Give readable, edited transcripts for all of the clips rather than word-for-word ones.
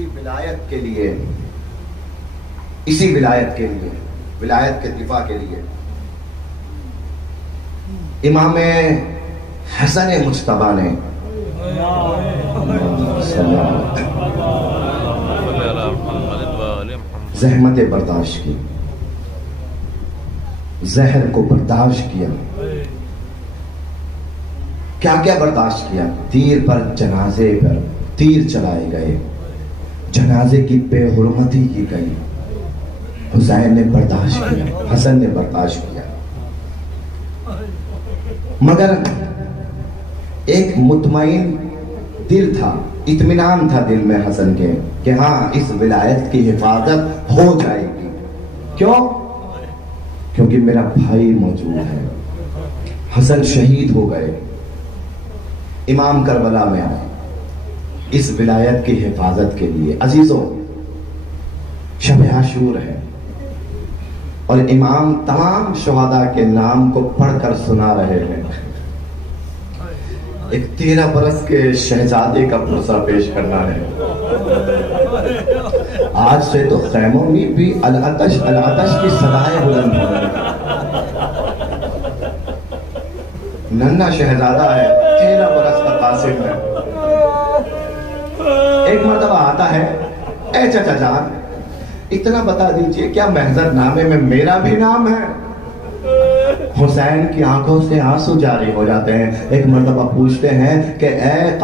इसी विलायत के लिए, इसी विलायत के लिए, विलायत के दिफा के लिए इमाम हसन मुज्तबा ने ज़हमत बर्दाश्त की, जहर को बर्दाश्त किया। क्या क्या बर्दाश्त किया? तीर पर, जनाजे पर तीर चलाए गए, जनाजे की बेहुरमती की गई। हुसैन ने बर्दाश्त किया, हसन ने बर्दाश्त किया, मगर एक मुतमईन दिल था, इत्मीनान था दिल में हसन के कि हाँ इस विलायत की हिफाजत हो जाएगी। क्यों? क्योंकि मेरा भाई मौजूद है। हसन शहीद हो गए, इमाम करबला में आए इस विलायत की हिफाजत के लिए। अजीजों, शब आशूर है और इमाम तमाम शुहदा के नाम को पढ़कर सुना रहे हैं। एक 13 बरस के शहजादे का पुरसा पेश करना है। आज से तो खैमों में भी अल-अतश की सदाएं बुलंद हो रही हैं। नन्हा शहजादा है, 13 बरस का कासिम है। एक मर्तबा आता है, ए चाचा जान, इतना बता दीजिए क्या महजर नामे में मेरा भी नाम है? हुसैन की आंखों से आंसू जारी हो जाते हैं। एक मर्तबा पूछते हैं कि ए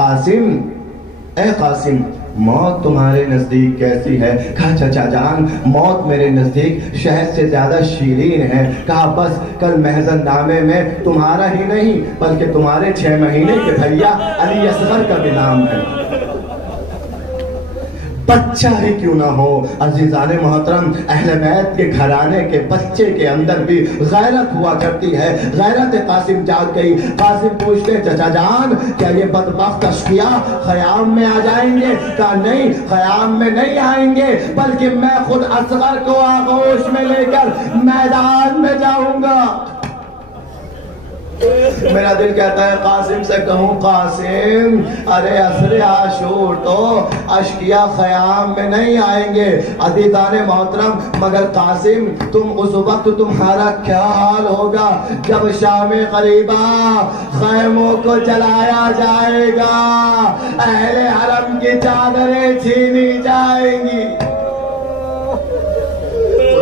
कासिम, मौत तुम्हारे नजदीक कैसी है? कहा चाचा जान, मौत मेरे नजदीक शहद से ज्यादा शीरीन है। कहा बस कल महजर नामे में तुम्हारा ही नहीं बल्कि तुम्हारे 6 महीने के भैया अली असगर का भी नाम है। बच्चा ही क्यों ना हो, अजीजाने मोहतरम, अहले बैत के घराने के बच्चे के अंदर भी गैरत हुआ करती है। गैरत कासिम जाग गई। कासिम पूछते चचा जान, क्या ये बदबख्त अशकिया ख़याम में आ जाएंगे? कहा नहीं, ख़याम में नहीं आएंगे, बल्कि मैं खुद असगर को आगोश में लेकर मैदान में जाऊंगा। मेरा दिल कहता है कासिम से कहूं, कासिम अरे असरे आशूर तो अशकिया ख़याम में नहीं आएंगे। अदीदाने मोहतरम, मगर कासिम तुम उस वक्त तुम्हारा क्या हाल होगा जब शामे क़रीबा खैमों को जलाया जाएगा, अहले हरम की चादरें छीनी जाएंगी।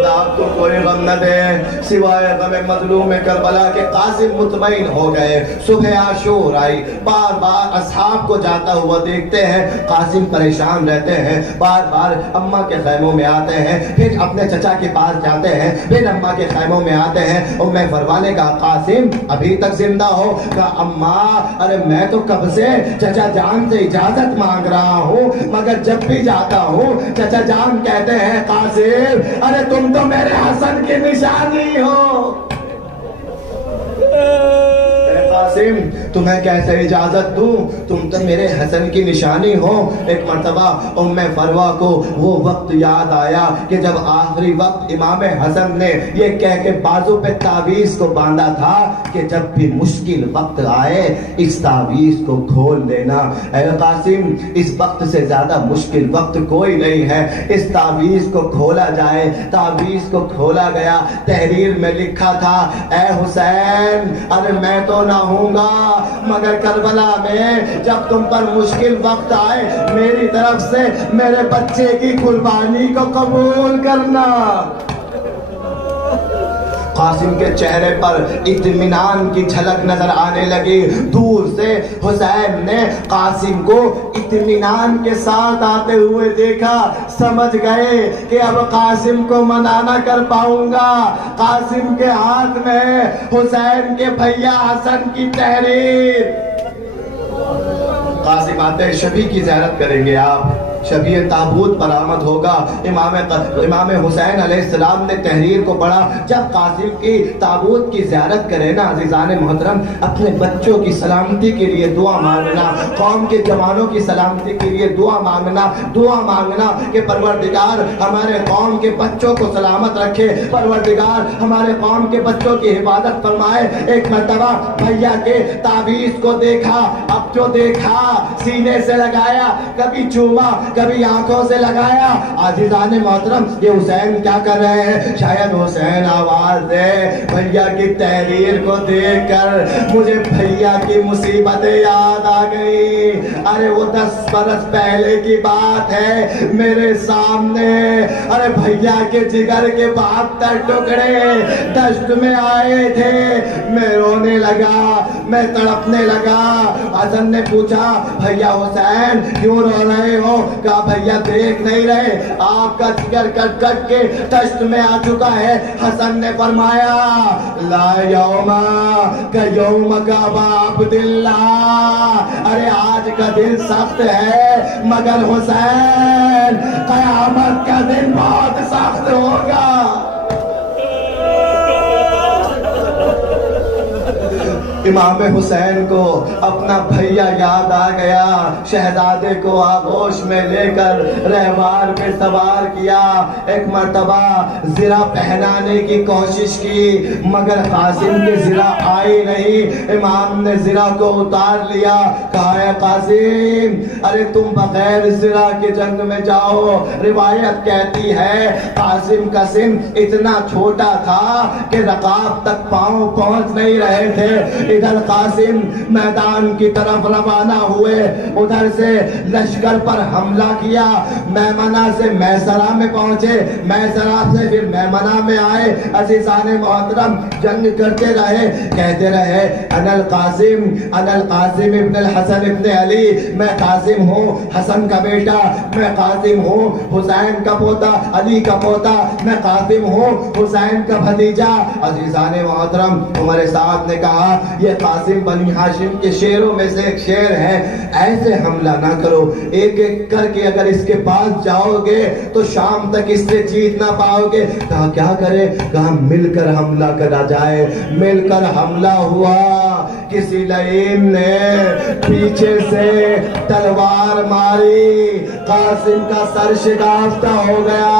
आपको कोई गम न दे सिवाय गमे मजलूम करबला के। कासिम मुतमईन हो गए। सुबह आशूर आई, बार बार असहाब को जाता हुआ देखते हैं। कासिम परेशान रहते हैं, बार बार अम्मा के खैमों में आते हैं, फिर अपने चचा के पास जाते हैं, फिर अम्मा के खैमों में आते हैं। और मैं फरमाने का कासिम अभी तक जिंदा हो? कहा अम्मा अरे मैं तो कब से चचा जान से इजाजत मांग रहा हूँ, मगर जब भी जाता हूँ चचा जान कहते हैं कासिम अरे तुम तो मेरे हसन की निशानी हो। कासिम तुम्हें कैसे इजाजत दूं, तुम तो मेरे हसन की निशानी हो। एक मर्तबा उम्मे फरवा को वो वक्त याद आया कि जब आखिरी वक्त इमाम हसन ने ये कह के बाजू पे तावीज को बांधा था कि जब भी मुश्किल वक्त आए इस तावीज को खोल देना। ऐ कासिम इस वक्त से ज्यादा मुश्किल वक्त कोई नहीं है, इस तावीज को खोला जाए। तावीज को खोला गया, तहरीर में लिखा था ऐ हुसैन अरे मैं तो ना हूँगा, मगर करबला में जब तुम पर मुश्किल वक्त आए मेरी तरफ से मेरे बच्चे की कुर्बानी को कबूल करना। कासिम के चेहरे पर इत्मीनान की झलक नजर आने लगी। दूर से हुसैन ने कासिम को इत्मीनान के साथ आते हुए देखा, समझ गए कि अब कासिम को मना न कर पाऊंगा। कासिम के हाथ में हुसैन के भैया हसन की तहरीर। कासिम आते शबी की ज़ियारत करेंगे आप, शबी ताबूत बरामद होगा। इमाम हुसैन अलैहिस्सलाम ने तहरीर को पढ़ा। जब कासिम की ताबूत की ज़ियारत करे ना अज़ीज़ाने मोहतरम, अपने बच्चों की सलामती के लिए दुआ मांगना, कौम के जवानों की सलामती के लिए दुआ मांगना कि परवरदिगार हमारे कौम के बच्चों को सलामत रखे, परवरदिगार हमारे कौम के बच्चों की हिफाजत फरमाए। एक मर्तबा भैया के ताबीज़ को देखा, अब जो देखा सीने से लगाया, कभी चूमा कभी आंखों से लगाया। आजीज़ान मोहतरम ये हुसैन क्या कर रहे हैं? शायद हुसैन आवाज दे भैया की तहरीर को देखकर मुझे भैया की मुसीबतें याद आ गई। अरे वो 10 बरस पहले की बात है मेरे सामने। अरे भैया के जिगर के 72 टुकड़े दश्त में आए थे। मैं रोने लगा, मैं तड़पने लगा। हसन ने पूछा भैया हुसैन क्यों रो रहे हो? कहा भैया देख नहीं रहे आपका जिगर कट कट के दश्त में आ चुका है। हसन ने फरमाया ला यौमा का यौम का अब्दुल्ला। अरे आज का दिन सख्त है मगर हुसैन कयामत का दिन बहुत सख्त होगा। इमाम हुसैन को अपना भैया याद आ गया। शहजादे को आगोश में लेकर रहवार पे सवार किया। एक मर्तबा जिरा पहनाने की कोशिश की मगर कासिम की जिरा आई नहीं। इमाम ने जिरा को उतार लिया। कहा है कासिम अरे तुम बगैर जिरा के जंग में जाओ। रिवायत कहती है कासिम का सिन इतना छोटा था कि रकाब तक पांव पहुंच नहीं रहे थे। इधर कासिम मैदान की तरफ रवाना हुए, उधर से लश्कर पर हमला किया। मैमना से मैसरा में पहुंचे, मैसरा से फिर मैमना में आए। अजीज़ाने मोहतरम जंग करते रहे, कहते रहे अनल कासिम इब्न हसन इब्न अली। मैं कासिम हूँ हसन का बेटा, मैं कासिम हूँ हुसैन का पोता, अली का पोता, मैं कासिम हूँ हुसैन का भतीजा। अजीज़ाने मोहतरम उमर साहब ने कहा ये कासिम बनी हाशिम के शेरों में से एक शेर है, ऐसे हमला ना करो। एक एक करके अगर इसके पास जाओगे तो शाम तक इससे जीत ना पाओगे। कहा क्या करे? कहा मिलकर हमला करा जाए। मिलकर हमला हुआ। किसी लईम ने पीछे से तलवार मारी, कासिम का सर शिकाफ्ता हो गया।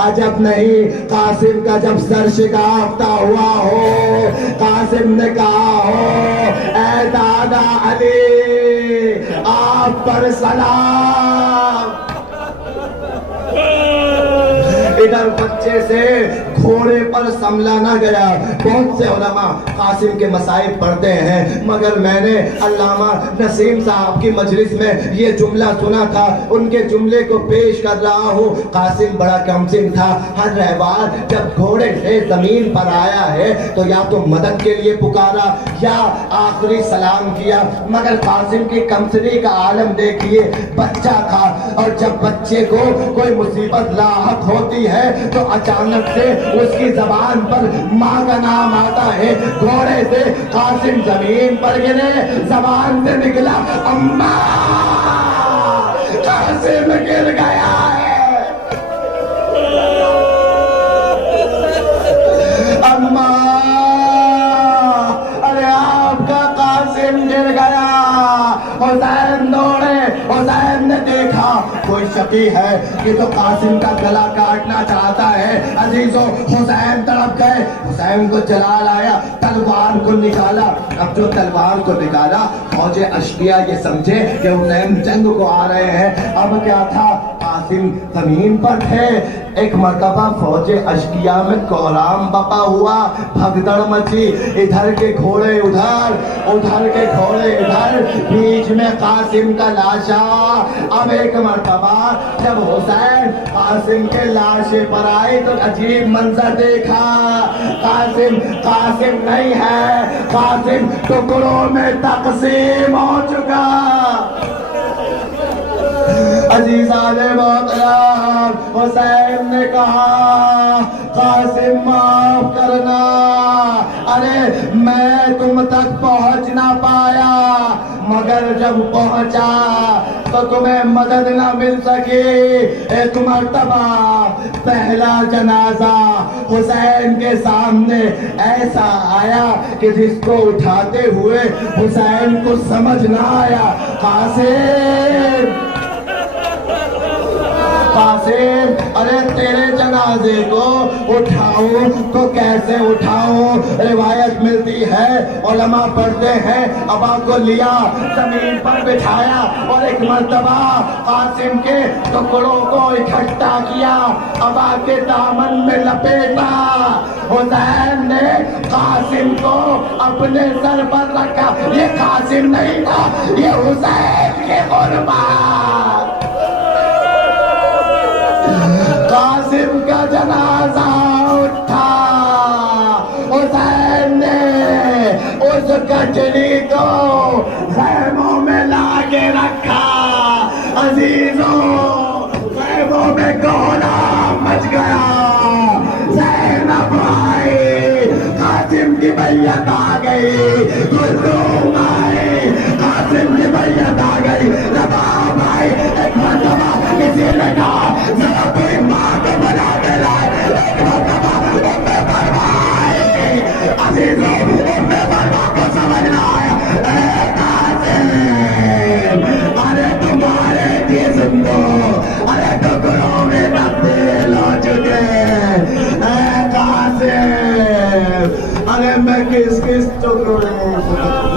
अजब नहीं, कासिम का जब सर शिकाफ्ता हुआ हो, कासिम ने कहा हो ऐ दादा अली आप पर सलाम। इधर बच्चे से घोड़े पर संभला गया। बहुत से उलमा कासिम के मसाइब पढ़ते हैं मगर मैंने अल्लामा नसीम साहब की मजलिस में ये जुमला सुना था, उनके जुमले को पेश कर रहा हूँ। कासिम बड़ा कमसिन था। हर रहवार जब घोड़े से जमीन पर आया है तो या तो मदद के लिए पुकारा या आखिरी सलाम किया। मगर कासिम की कमसिनी का आलम देखिए, बच्चा था और जब बच्चे को कोई मुसीबत लाहक होती है तो अचानक से उसकी जबान पर माँ का नाम आता है। घोड़े से कासिम जमीन पर गिरे, जबान से निकला अम्मा। कासिम गिर गया है। अम्मा अरे आपका कासिम गिर गया। हुसैन दौड़े, हुसैन ने देखा कोई शकी है कि तो कासिम का गला काटना चाहता है। अजीजों हुसैन तड़प गए, हुसैन को जलाल आया, तलवार को निकाला। अब जो तलवार को निकाला फौजे अशकिया ये समझे कि हुसैन जंग को आ रहे हैं। अब क्या था, कासिम जमीन पर थे। एक मर्तबा फौजे अशकिया में कोहराम बपा हुआ, भगदड़ मची। इधर के घोड़े उधर, उधर के घोड़े इधर, बीच में कासिम का लाशा। अब एक मर्तबा जब हुसैन कासिम के लाशे पर आए तो अजीब मंजर देखा। कासिम नहीं है, कासिम टुकड़ों में तकसीम हो चुका। अजीज़ाने मोहतरम हुसैन ने कहा कासिम माफ करना, अरे मैं तुम तक पहुंच ना पाया मगर जब पहुंचा तो तुम्हें मदद ना मिल सकी। एक मर्तबा पहला जनाजा हुसैन के सामने ऐसा आया कि जिसको उठाते हुए हुसैन को समझ ना आया। कासिम, अरे तेरे जनाजे जनाजे को उठाऊं तो कैसे उठाऊं। रिवायत मिलती है, उलमा पढ़ते हैं, अबा को लिया जमीन पर बिठाया और एक मर्तबा कासिम के टुकड़ों को इकट्ठा किया, अबा के दामन में लपेटा। हुसैन ने कासिम को अपने सर पर रखा। ये कासिम नहीं था, ये हुसैन के कुर्बान। कासिम का जनाजा उठा, हुसैन ने उस गठरी को ख़ैमों में लाके रखा। अजीजों, ख़ैमों में कोहराम मच गया। ज़ैनब आई, कासिम की मैयत आ गई, कुलूम आई, कासिम की मैयत आ गई, रबाब आई। एक मर्तबा किसी ने कहा जरा कोई माँ को बना के लाए। एक मर्तबा उम्मे फरमा आई। अजीजों, उम्मे फरमा को समझना आया। अरे तुम्हारे जिस्म को अरे टुकड़ों में तब्दील हो चुके। कासिम, अरे मैं किस किस टुकड़ों